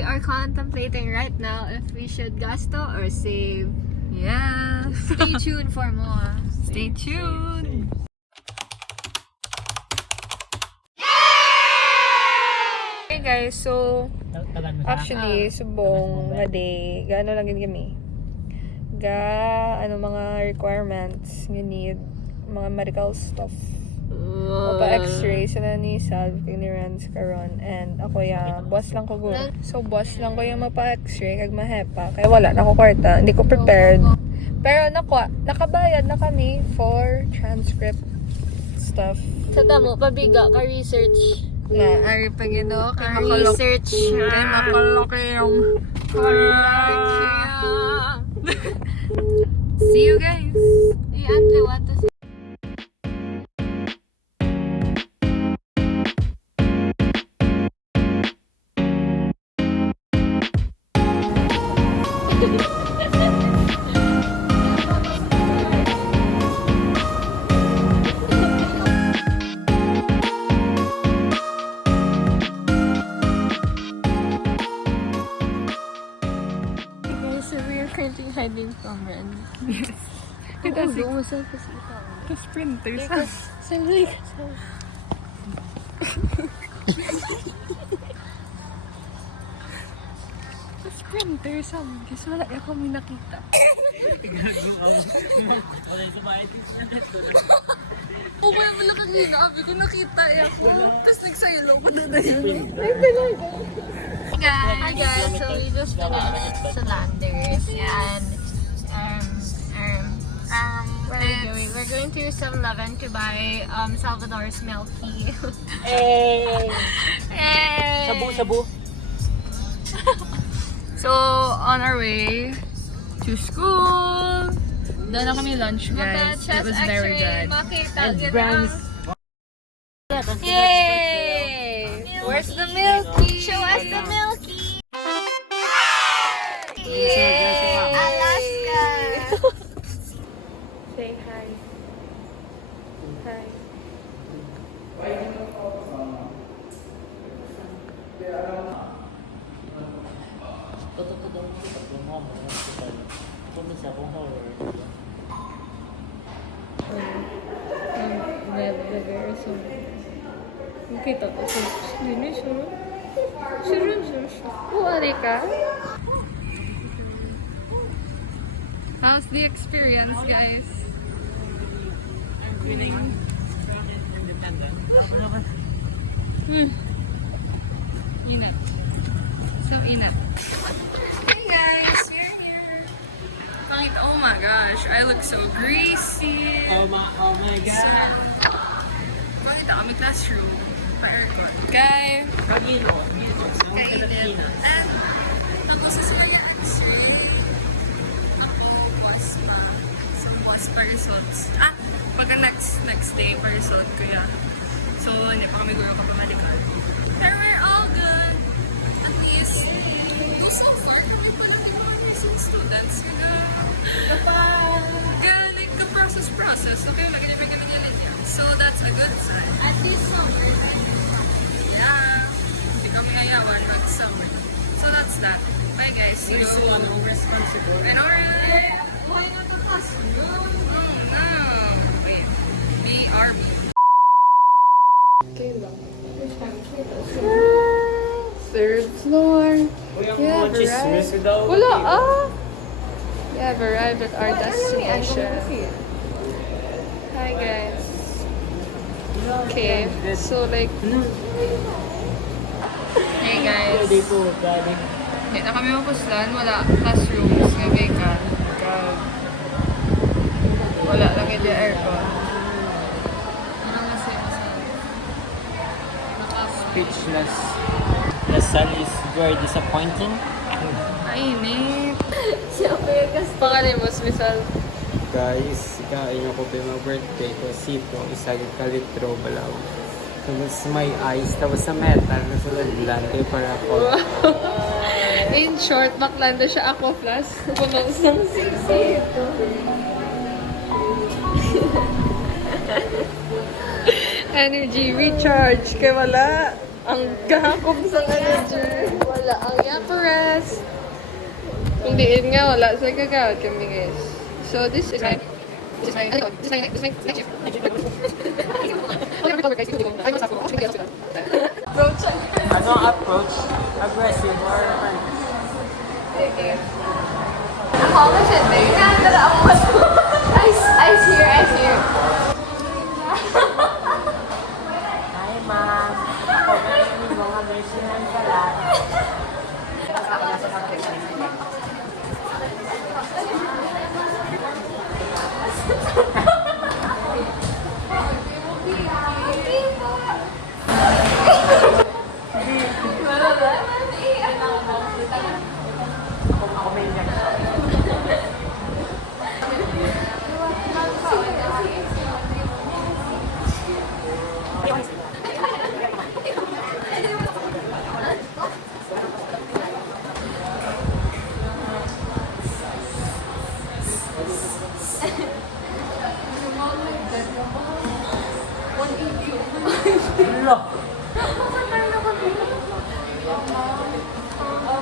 we are contemplating right now if we should gasto or save. Yeah. Stay tuned for more. Stay tuned. Hey guys, so actually subong nga day, gaano lang yun kami. Mga requirements you need, mga medical stuff. Pa-x-ray sila ni Salv, kay ni Renz karon, and ako boss lang ko go. So boss lang ko yung mapa-x-ray kag mahepa, kaya wala na ko kwarta, hindi ko prepared. Pero nakabayad na kami for transcript stuff. Sa damo, pabiga ka research. Na, ari pa gino, kay Research. Kay makalaki yung See you guys! Andre, what to say? Currently hiding from Ren. Yes. The sprinters. The sprinters, guys, wala ako may nakita. Oo, kaya wala kanina. Abi ko nakita ako. Tapos nagsaylo ko na yun. Hi guys, so we just finished sa Landers and we're going to 7-Eleven to buy Salvador's milk tea. Hey! Hey! Sabu. So, on our way to school. Doon na kami lunch, guys. It was very good. And brands. Yay! Where's the milky? Show us the milky! Yay! Alaska! Say hi. Hi. Kita ko sa sino Wari ka? How's the experience, guys? I'm feeling independent. Inat. So inat. Hey guys, we're here. Oh my gosh, I look so greasy. Oh my god. Pangita kami classroom. Aircon. Okay. Kainin. And ako sa silayaan sir. Ako was some was pa results. Pagka next day pa result ko ya. So hindi pa kami guro kapamalikan. Pero we're all good. At least, so far kami pa lang yung mga nursing students. Galing ka process. Okay, nag-ibig kami nila niya. So that's a good sign. At least summer. Yeah. Hindi kami ayawan mag-summer. So that's that. Bye guys. See you. Responsible. I know, right? Why not the classroom? Oh no. Wait. BRB. Third floor. Wala We have arrived at our destination. Hi guys. Okay, so like... Hey guys. Hindi na kami mapuslan. Wala classrooms. Gabi ka. Wala lang yung aircon. Ano kasi? Speechless. The sun is very disappointing. Init. Siya pa yung gas. Pangalim mo, Smisal. Guys, kain ako pa yung birthday ko. Sito, isang kalitro balaw. Tapos may ice, tapos sa metal, nasulad blante para ako. In short, maklanda siya ako plus. Punos ng sisi. Energy recharge. Kaya wala. Ang gahakop sa energy. Wala. wala ang yaparas. Kung diin nga, wala sa kagawad kami guys. So this is my approach. Ano ang approach? Aggressive or Okay. Ako na siya, babe. Tara, ako mas. Ice here. Hi, ma'am. Ako ba yung mga version pala? Ako may injection.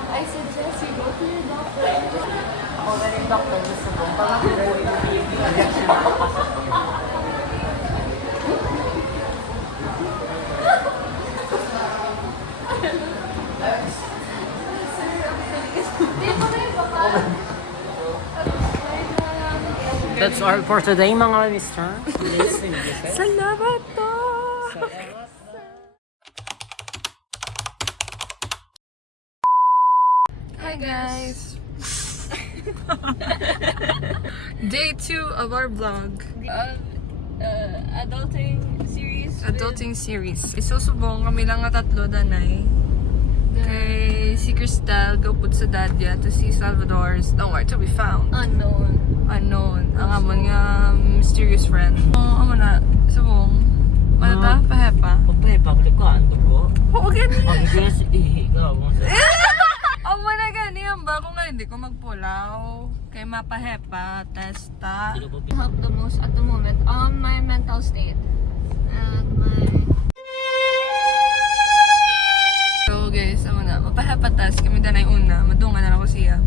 I suggest you go to your doctor. Ako na rin doctor gusto ko. Pag injection ako pasok ko. That's all for today, mga mister. Salamat po! Hi guys! Day 2 of our vlog. Adulting series. Adulting series. Isusubong kami lang nga tatlo danay. Kay si Cristal go put sa Dadya to see Salvador's nowhere to be found. Unknown. Unknown. Ang amon nga mysterious friend. Amo na. Subong. Ano ta? Pahepa. Pahepa, kalikuan ko po. Oo, gani. Ang gusto ihigaw. Amo na gani. Ang ba kung nga hindi ko magpulaw. Kay mapahepa. Testa. Help the most at the moment on my mental state and my So guys, amo na. Mapahepa tas. Kami danay una. Madungan na ako siya.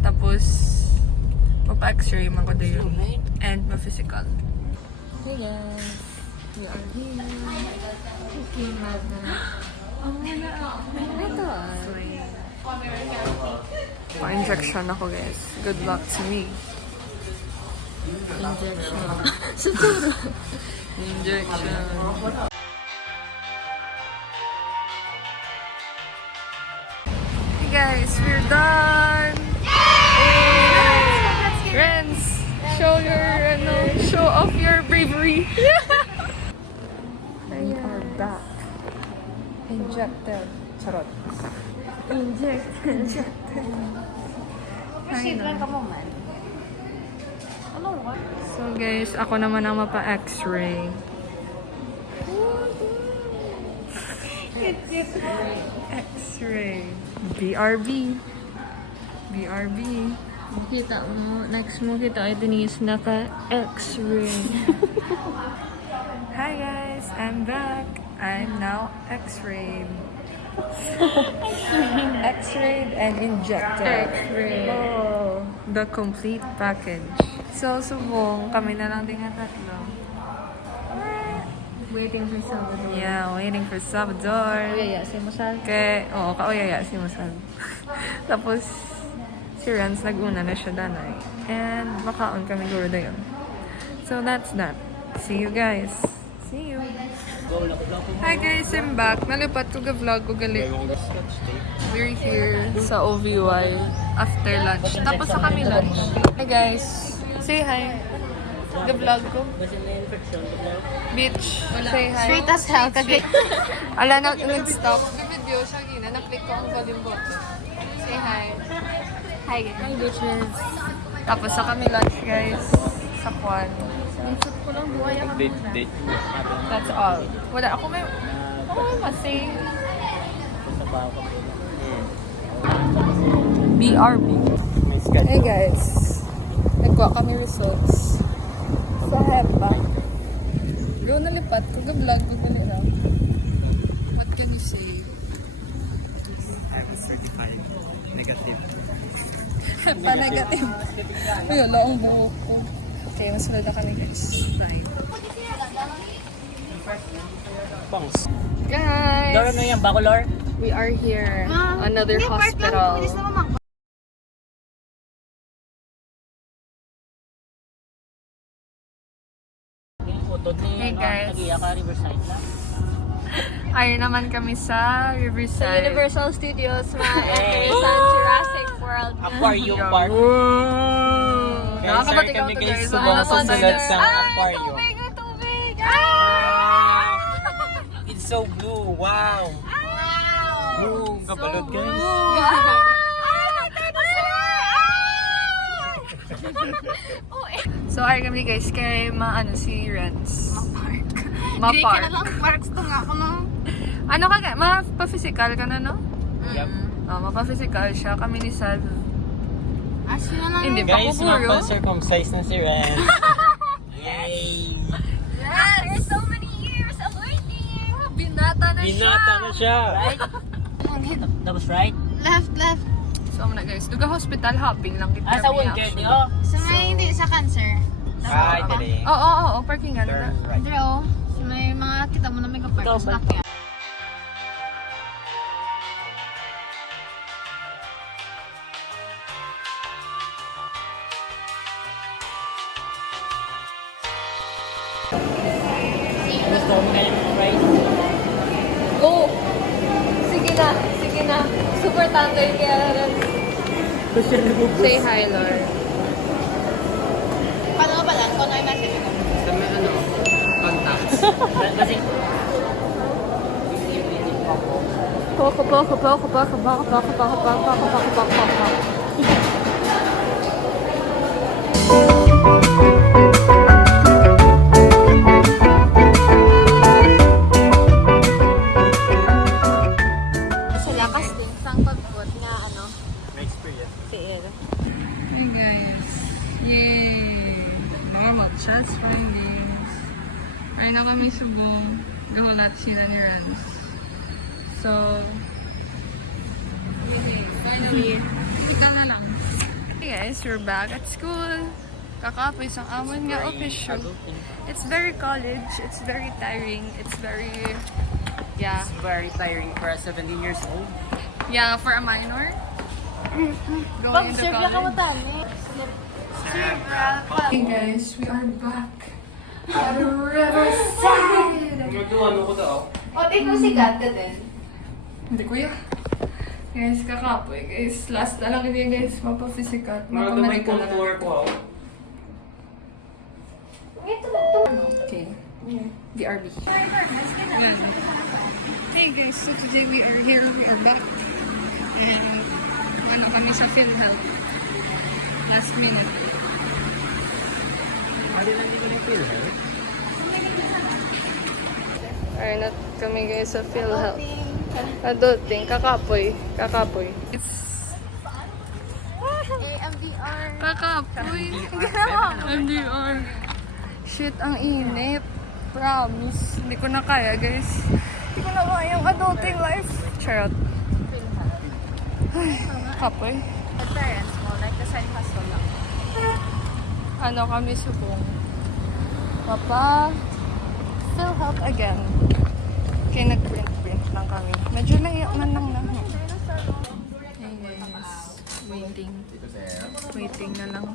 Tapos, mapa-x-ray man ko dayo. And ma-physical. Hey guys. We are here. Amo na. Ito ah. Pa-injection ako guys. Good luck to me. Injection. Hey guys, we're done! Friends, show off your bravery. We are back. Injected. Charot. Injected. So guys, ako naman ang mapa-x-ray. X-ray. BRB. kita mo, next mo kita ay Denise naka-x-ray. Hi guys, I'm back. I'm now x-rayed. X-rayed and injected. X-ray. Oh, the complete package. So, subong, kami na lang din nga tatlo. Waiting for Salvador. Yeah, waiting for Salvador. Yeah, si Musal. Oo, kauyaya si Musal. Tapos, si Renz nag-una na siya danay. And makaon kami guro na yun. So, that's that. See you guys. See you. Hi guys, I'm back. Nalipat ko ga-vlog ko galit. We're here sa OVY after lunch. Tapos sa kami lunch. Hi guys. Say hi. Ga-vlog ko. Bitch. Say hi. Straight as hell. Kagay. Ala na, nag-stop. Video siya gina. Na-click ko ang volume button. Say hi. Hi, bitches. Tapos sa kami lunch guys. Sa Kwan. Isip ko lang buhay ako muna. That's all. Wala ako may masing. BRB. Hey guys. Nagkuha kami results. Sa HEPA. Go nalipat ko. Ga-vlog ko na lang. What can you say? certified. Negative. Pa-negative. Ay, wala ang buhok ko. Okay, masunod na kami guys. Bye. Bangs. Guys! Lord, ano yan? Bacolor? We are here. Another hospital. Hey, guys. Nag-iaka, Riverside na. Ayun naman kami sa Riverside. Universal Studios, Hey. sa Jurassic World. Aquarium Park. Guys, Nakakabati kami to, guys guys. subong Ano, susunod sa Ay, aquarium. tubig, ang tubig! It's so blue. Wow. Wow! Ooh, kabalot guys. So, ayun kami guys kay si Renz. Hindi ka Ma-park. na lang, parks to nga ako no. Ano ka guys? Ma-physical ka na, no? Yep. Mapa-physical siya. Kami ni Sal. Sila lang. Hindi pa Guys, ko puro. mapa-circumcise na si Ren. Yay! There's so many years of waiting. Binata na siya. Binata na siya. Right? That was right? Left. So, muna guys. Duga hospital hopping lang kita. Sa Wounded, di oh. Sa may hindi sa cancer. Ay, dali. Oo, parking nga Turn na. right. Andre oh. Sa may mga kita mo na may kapark. Ikaw ba? Stock yan. Gusto mo ngayon ng right? Go! Sige na. Super tandoy kaya rin. Say hi, Lord. Paano ba lang? Kung ay message ko. Sa may contacts. Kasi Sa lakas din. Sang pagput nga ano. My experience. Hey guys. Yay! Normal chats findings. Ay na kami subong. Gahulat sila ni Rans. So, finally, ikaw na lang. Hey guys, we're back at school. Kakapoy sa amon nga official. It's very college. It's very tiring. It's very, yeah. it's very tiring for a 17 years old. Yeah, for a minor. Going into college. tani. Hey guys, we are back at Riverside! Magduwano ko daw. O, tingnan si Gata din. Hindi kuya. Guys, kakapoy. Guys, last na lang hindi guys, mapa-physical. Magdamay Mapa-medical na lang. contour ko. Okay. DRB. Yan. Hey guys, so today we are here, we are back. And ano kami sa PhilHealth. Last minute. Hindi lang dito na feel, ha? Ayun na kami guys sa PhilHealth. Adulting, kakapoy. It's AMDR. kakapoy. MDR. Shit, ang init. Promise. Hindi ko na kaya, guys. Hindi ko na kaya yung adulting life. Charot. Ay, kapoy. At parents mo, like the side hustle lang. Ano kami subong? Papa, still help again. Kaya nag-print lang kami. Medyo naiyak man lang na. Hey guys, waiting. Waiting na lang.